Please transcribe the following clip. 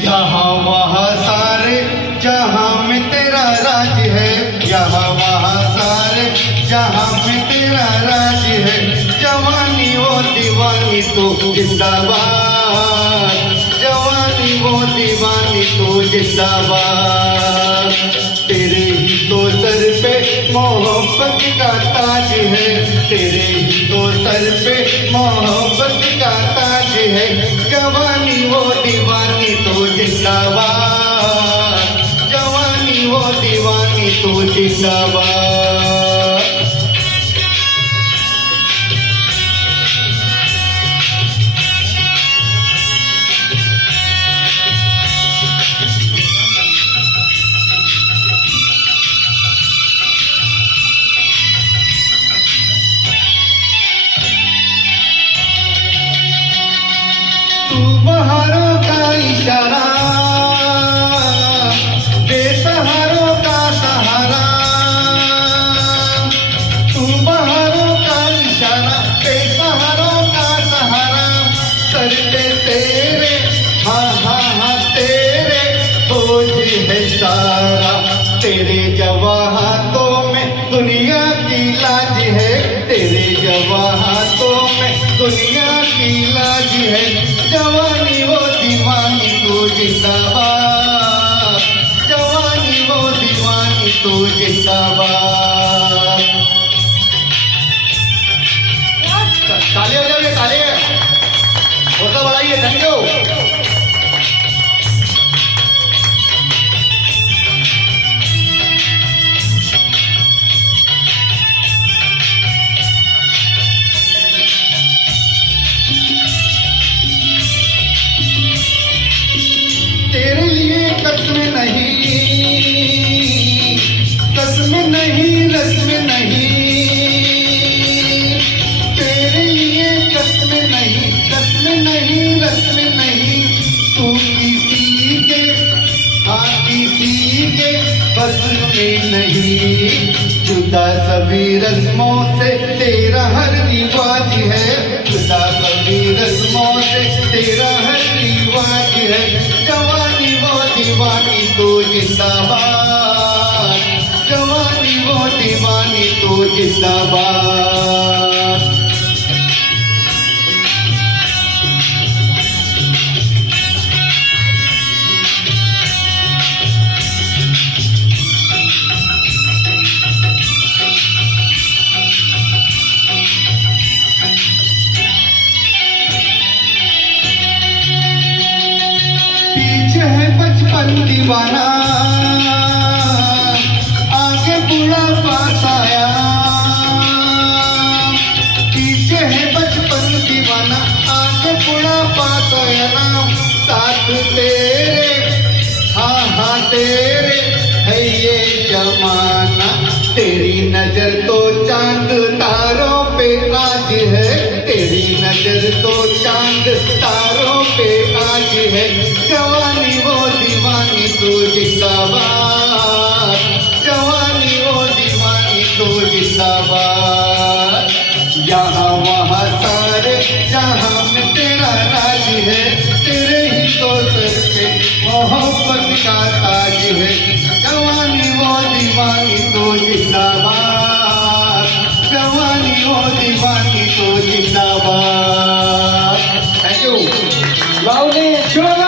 यहाँ वहाँ सारे जहाँ में तेरा राज है, यहाँ वहाँ सारे जहाँ में तेरा राज है। जवानी वो दीवानी तो जिंदाबाद, जवानी वो दीवानी तो जिंदाबाद। तेरे ही तो सर पे मोहब्बत का ताज है, तेरे ही तो सर पे मोहब्बत का ताज है। जवानी वो दीवानी तो जिंदाबाद, जवानी वो दीवानी तो जिंदाबाद। तू बहारों का इशारा, बेसहारों का सहारा। तू बहारों का इशारा, बेसहारों का सहारा। सर पे तेरे हाँ हाँ हाँ तेरे बोझ है सारा। तेरे जवां हाथों में दुनिया की लाज है, तेरे जवां हाथों में दुनिया की लाज है। जवानी वो दीवानी तो जिंदाबाद, जवानी वो दीवानी तो जिंदाबाद। ताली बजाइए, ताली होता बढ़ाइए। Thank you. तेरे लिए कसम नहीं, कसम नहीं, रस्म नहीं। तेरे लिए कसम नहीं, कसम नहीं, रस्म नहीं। तू किसी के हाँ किसी के बस में नहीं। जुदा सभी रस्मों से तेरा हर रिवाज है, जुदा सभी रस्मों से तेरा हर रिवाज है। जवानी वो दीवानी तो जिंदाबाद, जवानी वो दीवानी तो जिंदाबाद। पीछे है बचपन दीवाना, आगे बूढ़ा पास आया। पीछे है बचपन दीवाना, आगे बूढ़ा पास आया। नाम साथ तेरे हाँ हाँ तेरे है ये जमाना। तेरी नजर तो चांद तारों पे आज है, तेरी नजर तो चांद तारों पे आज है। जवानी वो दीवानी तो जिंदाबाद, जवानी वो दीवानी तो जिंदाबाद। यहाँ वहाँ सारे जहाँ में तेरा राज है, तेरे ही तो सर पे मोहब्बत का ताज है। जवानी वो दीवानी तो जिंदाबाद, जवानी वो दीवानी तो जिंदाबाद। Thank you. Lavani Shivala